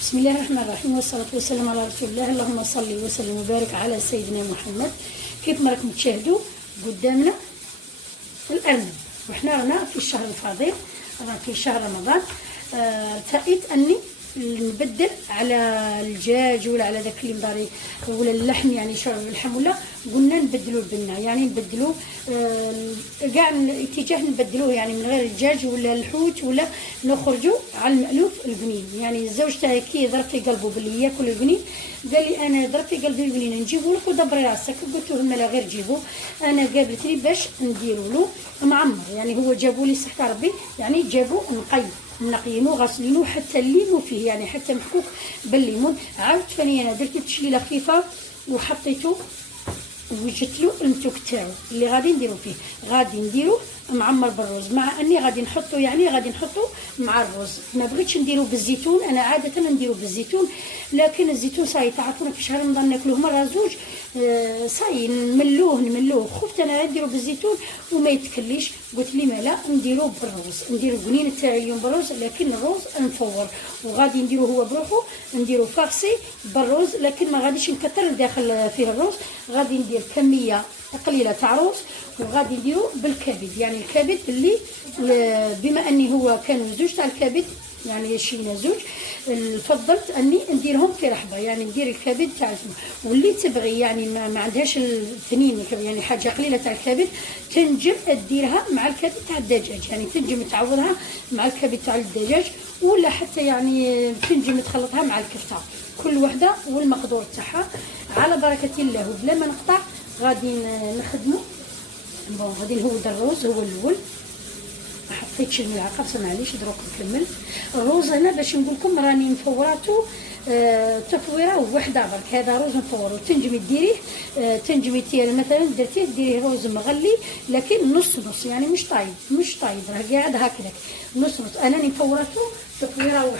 بسم الله الرحمن الرحيم، والصلاة والسلام على رسول الله. اللهم صل وسلم وبارك على سيدنا محمد. كيف ما راكم تشاهدوا قدامنا الأرنب، وحنا رانا في الشهر الفضيل، رانا في شهر رمضان. ارتأيت أني نبدل على الدجاج ولا على داك اللي مداري ولا اللحم، يعني شرب اللحم، ولا قلنا نبدلوا البنه، يعني نبدلوا كاع الاتجاه نبدلوه، يعني من غير الدجاج ولا الحوت، ولا نخرجوا على المألوف البنين. يعني الزوج تاعي كي ضرب في قلبه باللي ياكل البنين، قال لي انا ضرب في قلبي البنين نجيبوا لك ودبري راسك. قلت له لا غير جيبوه، انا قابلت لي باش نديروا له معمر. يعني هو جابوا لي صحه ربي، يعني جابوا نقي منقيينو غاسلينو حتى الليمون فيه، يعني حتى محكوك بالليمون. عاودت ثاني انا درت تشليله خفيفه وحطيته وجدت له المتوك تاعو اللي غادي نديرو فيه. غادي نديرو معمر بالرز، مع اني غادي نحطو، يعني غادي نحطو مع الرز. ما بغيتش نديرو بالزيتون، انا عاده نديرو بالزيتون، لكن الزيتون صاي تعرفونا في شهر رمضان ناكلوه مره زوج، صاي نملوه. خفت انا نديرو بالزيتون وما يتكليش، قلت لي ما لا نديرو بالرز، نديرو القنين تاعي اليوم بالرز، لكن الرز نفور وغادي نديرو هو بروحو، نديرو فارسي بالرز، لكن ما غاديش نكثر داخل فيه الرز. غادي ندير كميه قليله تاع رز، وغادي نديرو بالكبد. يعني الكبد اللي بما اني هو كانوا زوج تاع الكبد، يعني شينا زوج، فضلت اني نديرهم في رحبه، يعني ندير الكبد تاع واللي تبغي، يعني ما عندهاش الاثنين، يعني حاجه قليله تاع الكبد تنجم ديرها مع الكبد تاع الدجاج، يعني تنجم تعوضها مع الكبد تاع الدجاج، ولا حتى يعني تنجم تخلطها مع الكفته، كل وحده والمقدور تاعها. على بركه الله وبلا ما نقطع غادي نخدمو. بون غادي نهود الرز هو الاول، ما حطيتش الملعقه بس معليش دروك نكمل. الرز هنا باش نقول لكم راني مفوراتو تفويره وحده برك. هذا رز مفورو، تنجمي ديريه، تنجمي مثلا درتيه ديريه رز مغلي، لكن نص نص، يعني مش طايب راه قاعد هكذاك نص نص. انا مفوراتو تفويره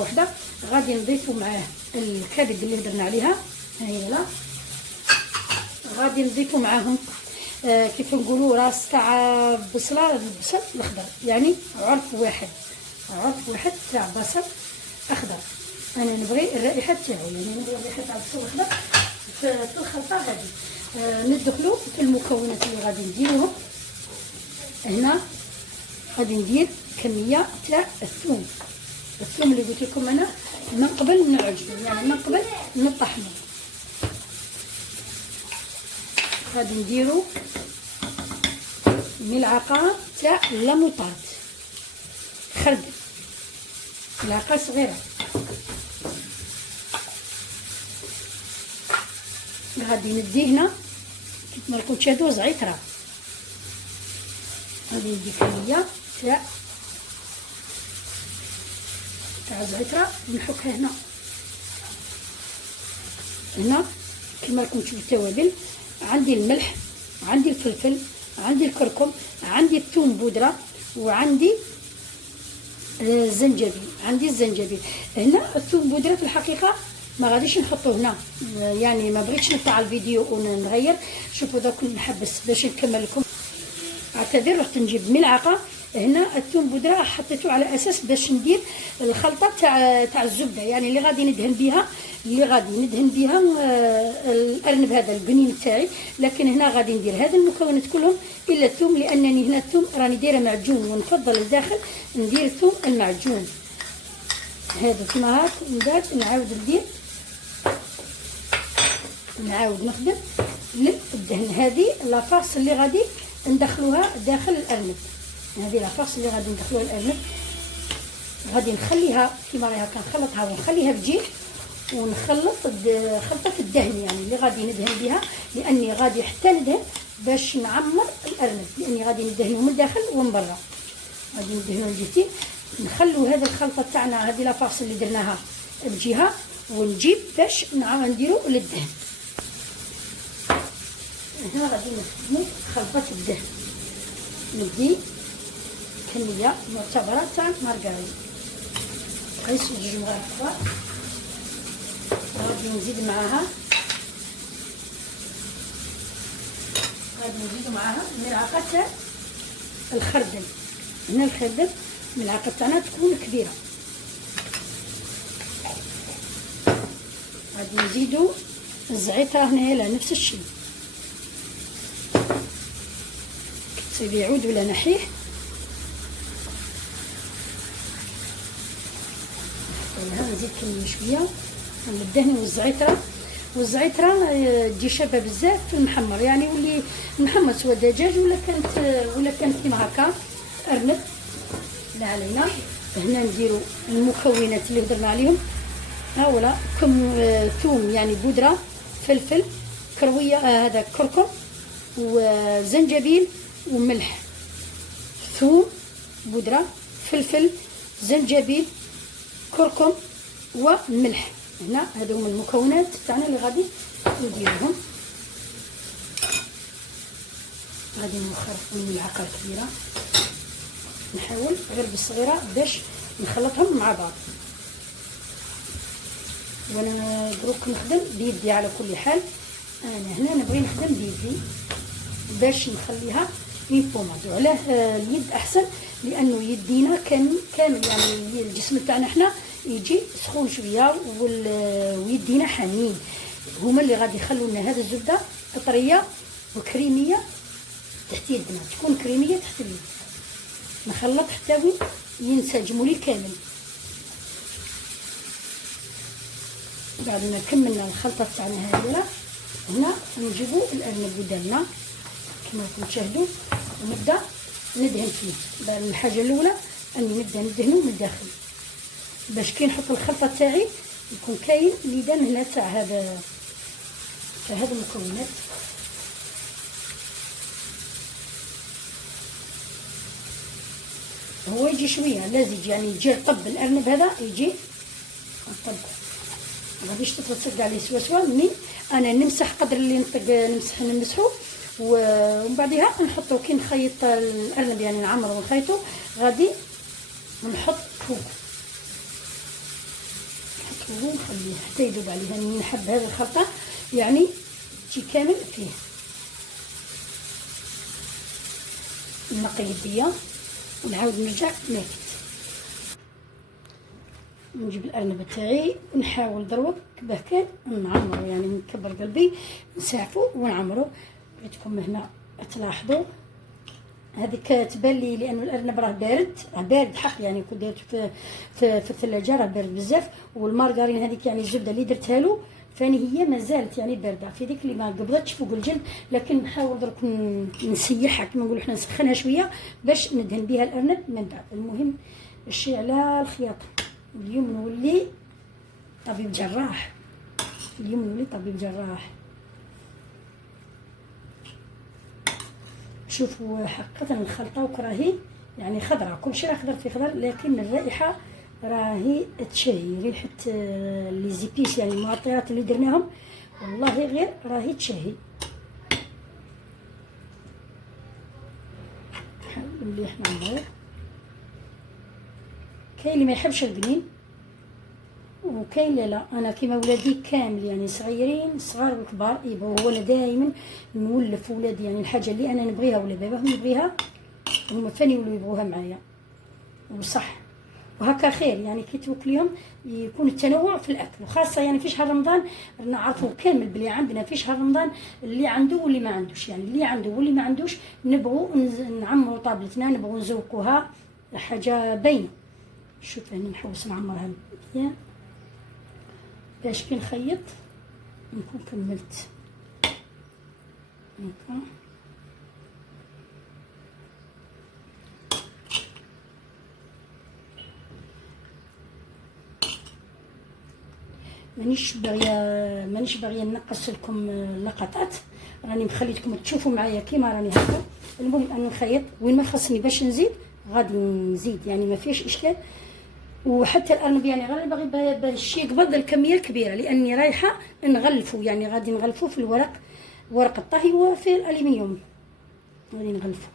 وحده، غادي نضيفوا معاه الكبد اللي درنا عليها، هاي لا غادي نضيفوا معاهم كيف نقولوا راس تاع بصله، البصل الاخضر، يعني عرف واحد تاع بصل اخضر. انا نبغي الرائحه تاعو، يعني نبغي الرائحه تاع البصل الاخضر في الخلطه. غادي ندخلوا في المكونات اللي غادي نديروهم. هنا غادي ندير كميه تاع الثوم اللي قلت لكم انا من قبل نعجنو، يعني من قبل نطحنو. غادي نديرو ملعقه تاع لاموطاد خردل، ملعقه صغيره. غادي ندي هنا كيف ما راكم تشاهدوا زعتره، غادي ندي كميه تاع زعتره نحكها هنا كما راكم تشوفوا التوابل. عندي الملح، عندي الفلفل، عندي الكركم، عندي الثوم بودره، وعندي الزنجبيل. هنا الثوم بودره في الحقيقه ما غاديش نحطوه هنا، يعني ما بغيتش نقطع الفيديو ونغير. شوفوا دوك نحبس باش نكمل لكم. اعتذر، رحت نجيب ملعقه. هنا الثوم بودره حطيته على اساس باش ندير الخلطه تاع الزبده، يعني اللي غادي ندهن بها الارنب هذا البنين تاعي. لكن هنا غادي ندير هذا المكونات كلهم الا الثوم، لانني هنا الثوم راني دايره معجون، ونفضل الداخل ندير الثوم المعجون. هذا كما هاك من بعد نعاود نخدم للدهن. هذه لافاس اللي غادي ندخلوها داخل الارنب، هذه لافاس اللي غادي ندخلوها الارنب. غادي نخليها كيما راها كنخلطها ونخليها بجيح، ونخلط خلطه الدهن، يعني اللي غادي ندهن بها، لاني غادي حتى ندهن باش نعمر الارنب، لاني غادي ندهنه من الداخل ومن برا. غادي ندهنو الجهتين. نخلو هذه الخلطه تاعنا، هذه لافاس اللي درناها بجهه، ونجيب باش نديرو للدهن. هنا غادي نخدمو خلطه الدهن. ندي كميه معتبره تاع مارغرين، قيس 2 مغارف. غادي نزيد معاها ملعقه تاع الخردل. هنا الخردل الملعقه تاعنا تكون كبيره، غادي نزيدو الزعتر هنايا على نفس الشيء، كتصيبي عود ولا نحيه. نزيد كمية شويه من الدهن والزعتره تجي شابه بزاف في المحمر، يعني يولي محمر سوا دجاج ولا كانت كيما هكا ارنب. لا علينا هنا نديرو المكونات اللي هضرنا عليهم. ها ولا ثوم يعني بودره، فلفل، كرويه، هذا كركم وزنجبيل وملح. ثوم بودره، فلفل، زنجبيل، كركم وملح. هنا هذو هما المكونات تاعنا اللي غادي نديروهم. غادي نخرطهم ملعقه كبيره، نحاول غير بالصغيره باش نخلطهم مع بعض. وانا دروك نخدم بيدي على كل حال. انا هنا نبغي نخدم بيدي باش نخليها ينفومات. وعلاه اليد احسن؟ لانه يدينا كامل يعني الجسم تاعنا احنا يجي سخون شويه ويدينا حامين. هما اللي غادي يخلوا لنا هذه الزبده طريه وكريميه تحت يدنا، تكون كريميه تحت اليد. نخلط حتى وين ينسجموا لي كامل. بعد ما كملنا الخلطه تاعنا هذه هنا نجيبوا الارنب قدامنا كما راكم تشاهدوا، ونبدا ندهن فيه. الحاجه الاولى اني نبدا ندهنه من الداخل باش كي نحط الخلطه تاعي يكون كاين ليدان هنا تاع هذا المكونات. هو يجي شويه لازج، يعني يجي رطب الارنب هذا، يجي رطب ما غاديش تتلصق عليه سوا مني انا نمسح قدر اللي نطق نمسحو. ومن بعدها نحطو كي نخيط الارنب يعني نعمرو ونخيطو، غادي نحط فوق ونخليه حتى يذوب عليه. يعني نحب هذه الخلطه يعني تجي كامل فيه. نقي يديا ونعاود نرجع ناكد. نجيب الارنب تاعي ونحاول دروك باه كان نعمرو، يعني نكبر قلبي نسعفو ونعمرو. بغيتكم هنا تلاحظوا هذيك تبان لي لانه الارنب راه بارد حق، يعني كنت درت في الثلاجه راه بارد بزاف. والمارغرين هذيك يعني الزبده اللي درتها له فاني هي مازالت يعني بارده في ديك اللي ما قبضتش فوق الجلد. لكن نحاول درك نسيحها كما نقولوا حنا، نسخنها شويه باش ندهن بها الارنب من بعد. المهم الشيء على الخياطه. اليوم نولي طبيب جراح، شوفوا حقيقه الخلطه وكراهي يعني خضراء، كل شيء خضر في خضر، لكن الرائحه راهي تشهي. ريحه لي زيبيس يعني المعطرات اللي درناهم والله غير راهي تشهي. نحاول مليح نعمر. كاين اللي ما يحبش القنين وكاين لا. انا كيما ولادي كامل يعني صغيرين صغار وكبار يبغوا. وانا دائما نولف ولادي يعني الحاجه اللي انا نبغيها ولا باباهم يبغيها هما ثاني يولوا يبغوها معايا، وصح وهكا خير. يعني كي توكليهم يكون التنوع في الاكل، وخاصه يعني في شهر رمضان نعرفوا كامل بلي عندنا في شهر رمضان اللي عنده واللي ما عندوش. يعني اللي عنده واللي ما عندوش نبغوا نعمروا طابلتنا، نبغوا نزوقوها حاجه باينه. شوف هنا نحوس نعمرها مزيان باش كي نخيط نكون كملت هكا. مانيش باغيه نقص لكم اللقطات، راني مخليتكم تشوفوا معايا كيما راني هكا. المهم انا نخيط وين ما خصني باش نزيد غادي نزيد، يعني ما فيش اشكال. وحتى الارنب يعني غير باغي باش يقبض الكميه الكبيره، لاني رايحه نغلفو، يعني غادي نغلفو في ورق الطهي وفي الالومنيوم غادي نغلفو.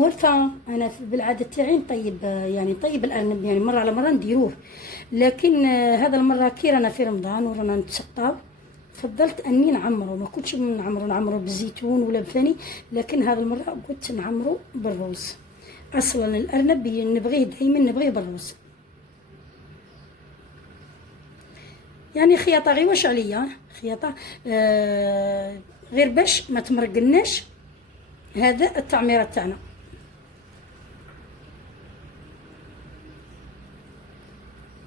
مرتا انا بالعاده تاعي نطيب يعني نطيب الارنب يعني مره على مره نديروه، لكن هذا المره كي رانا في رمضان ورانا نتسقاو فضلت اني نعمرو. ما كنتش نعمرو بالزيتون ولا بثاني، لكن هذه المره قلت نعمرو بالروز. اصلا الارنب نبغيه دائما نبغيه بالروز. يعني خياطه غير واش عليا، خياطه غير باش ما تمرقلناش هذا التعميره تاعنا.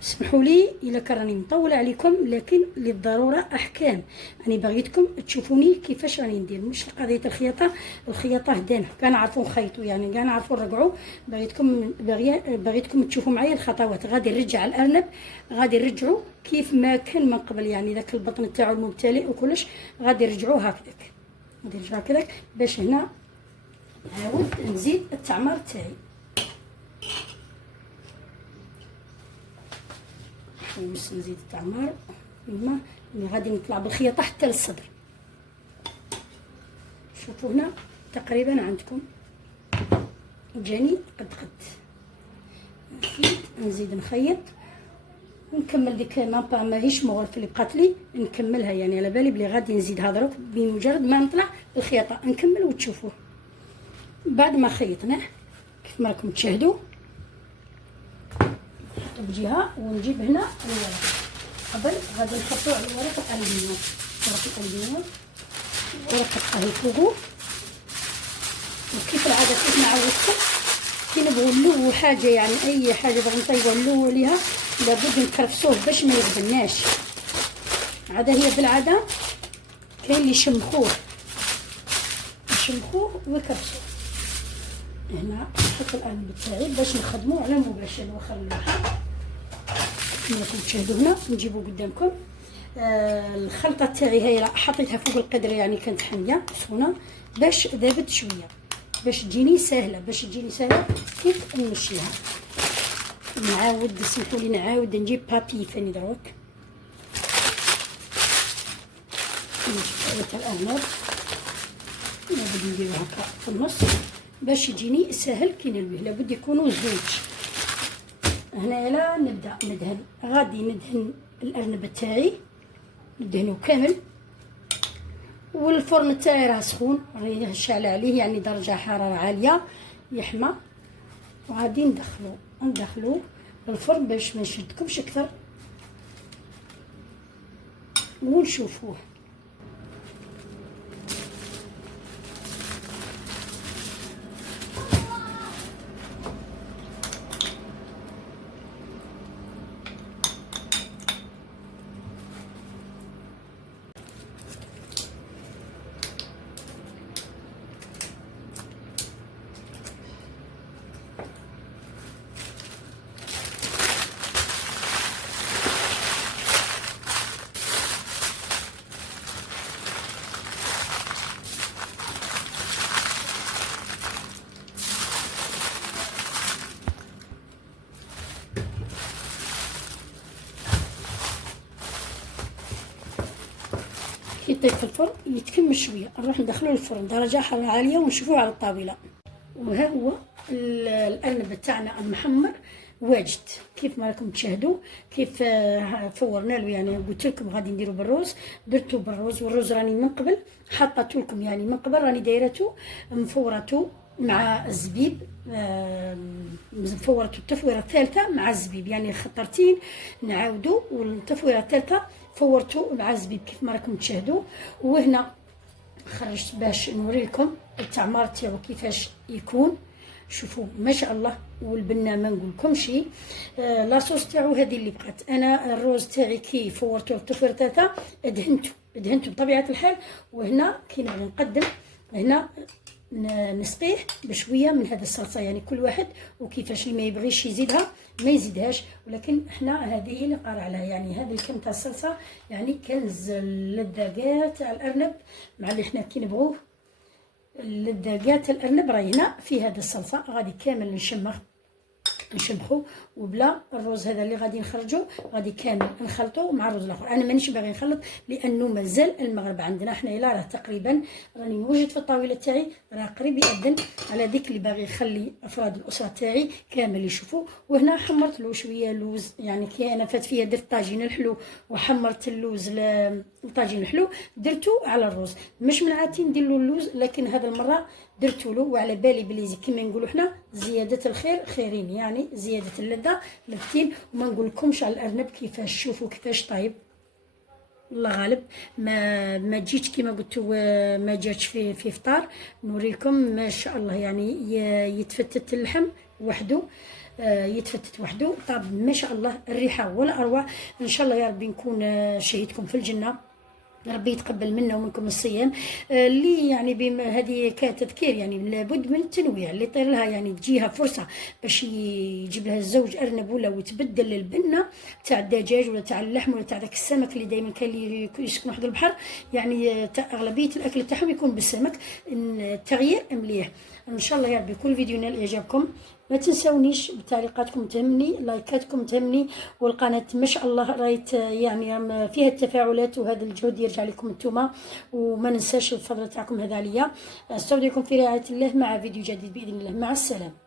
اسمحوا لي الا كان راني مطوله عليكم، لكن للضروره احكام، يعني بغيتكم تشوفوني كيفاش راني ندير، مش قضيه الخياطه هدانا كاع نعرفوا نخيطوا، يعني كاع نعرفوا نرقعوا. بغيتكم تشوفوا معايا الخطوات. غادي نرجع الارنب، غادي نرجعوا كيف ما كان من قبل، يعني داك البطن تاعو المبتلئ وكلش غادي نرجعوه هكذاك، غادي نرجعوا هكذاك باش هنا نعاود نزيد التعمار تاعي. باش نزيد التعمار الماء اللي غادي نطلع بالخياطه حتى للصدر. شوفوا هنا تقريبا عندكم جاني قد نزيد نخيط ونكمل ديك مابا ماهيش مغرفه اللي بقات لي، نكملها يعني على بالي بلي غادي نزيدها دروك بمجرد ما نطلع بالخياطه نكمل وتشوفوه. بعد ما خيطناه كيف ما راكم تشاهدوا نحطو بجهه ونجيب هنا الورق. قبل غادي نحطو على الورق الالمنيوم، ورق الالمنيوم ورق الطهي فوقو. وكيف العاده كيف ما عودتكم كي نبغوا نلوو حاجه، يعني اي حاجه بغي نطيبوها نلوو عليها لابد نكرفسوه باش ما يغبناش. عاده هي بالعاده كاين اللي يشمخوه ويكرفسوه. هنا نحط الارنب تاعي باش نخدموه على مباشر واخا اللوحه كما راكم تشاهدوا. هنا نجيبو قدامكم الخلطه تاعي هي حطيتها فوق القدر، يعني كانت حاميه سخونه باش ذابت شويه باش تجيني سهله كيف نمشيها. نعاود سمحوا لي نعاود نجيب بابي ثاني دروك نجيب الارنب لابد نديرو هكا في النص باش يجيني سهل كي نلويه. لابد يكونوا زوج. هنا لا نبدا ندهن، غادي ندهن الارنب تاعي ندهنو كامل، والفرن تاعي راه سخون راني شاعله عليه يعني درجه حراره عاليه يحمى، وغادي ندخلو الفرن باش ما نشدكمش اكثر ونشوفوه. يطيب في الفرن يتكمل شويه نروح ندخلوه الفرن درجه حراره عاليه ونشوفوه على الطاوله. وها هو الارنب تاعنا المحمر واجد كيف ما راكم تشاهدوا كيف فورنا له. يعني قلت لكم غادي نديرو بالروز، درتو بالروز، والروز راني من قبل حطيته لكم، يعني من قبل راني دايرته مفورته مع الزبيب، فورته التفويره الثالثه مع الزبيب، يعني خطرتين نعاودو والتفويره الثالثه فورته مع الزبيب كيف ما راكم تشاهدوا. وهنا خرجت باش نوري لكم التعمار تاعو كيفاش يكون. شوفوا ما شاء الله، والبنه ما نقولكمش. لاصوص تاعو هذه اللي بقات. انا الروز تاعي كي فورته التفويره الثالثه دهنته بطبيعه الحال. وهنا كي نبغي نقدم هنا نسقيه بشويه من هذا الصلصه، يعني كل واحد وكيفاش اللي ما يبغيش يزيدها ما يزيدهاش، ولكن احنا هذه اللي قارع لها. يعني هذا الكم تاع الصلصه يعني كنز اللذة تاع الارنب، مع اللي احنا كي نبغوه اللذة تاع الارنب راهي هنا في هذه الصلصه. غادي كامل نشمخو، وبلا الروز هذا اللي غادي نخرجو غادي كامل نخلطو مع الروز الاخر. انا مانيش باغي نخلط لانه مازال المغرب عندنا حنا الا راه تقريبا راني نوجد في الطاوله تاعي راه قريب يأذن على ديك اللي باغي يخلي افراد الاسره تاعي كامل يشوفوا. وهنا حمرت له شويه لوز، يعني كي انا فات فيها درت طاجين الحلو وحمرت اللوز الطاجين الحلو درتو على الروز. مش من عادتي ندير له اللوز، لكن هذا المره درتو له، وعلى بالي بلي كيما نقولوا حنا زياده الخير خيرين، يعني زياده اللذه لذتين. وما نقول لكمش على الارنب كيفاش، شوفوا كيفاش طايب الله غالب ما جيتش كما قلتوا، ما جاتش في فطار. نوريكم ما شاء الله يعني يتفتت اللحم وحده، يتفتت وحده. طاب ما شاء الله الريحه ولا اروع. ان شاء الله يا ربي نكون شهيتكم في الجنه، ربي يتقبل منا ومنكم الصيام. اللي يعني هذه كتذكير يعني لابد من التنويع، اللي طير لها يعني تجيها فرصه باش يجيب لها الزوج ارنب ولا وتبدل البنه تاع الدجاج ولا تاع اللحم ولا تاع داك السمك اللي دائما كان اللي يسكنوا حدا البحر، يعني اغلبيه الاكل تاعهم يكون بالسمك. التغيير مليح. ان شاء الله يا ربي كل فيديو نال اعجابكم. ما تنسونيش بتعليقاتكم تهمني، لايكاتكم تهمني، والقناه ما شاء الله رايت يعني فيها التفاعلات، وهذا الجهد يرجع لكم انتم. وما ننساش الفضل تاعكم هذا عليا. استودعكم في رعايه الله مع فيديو جديد باذن الله. مع السلامه.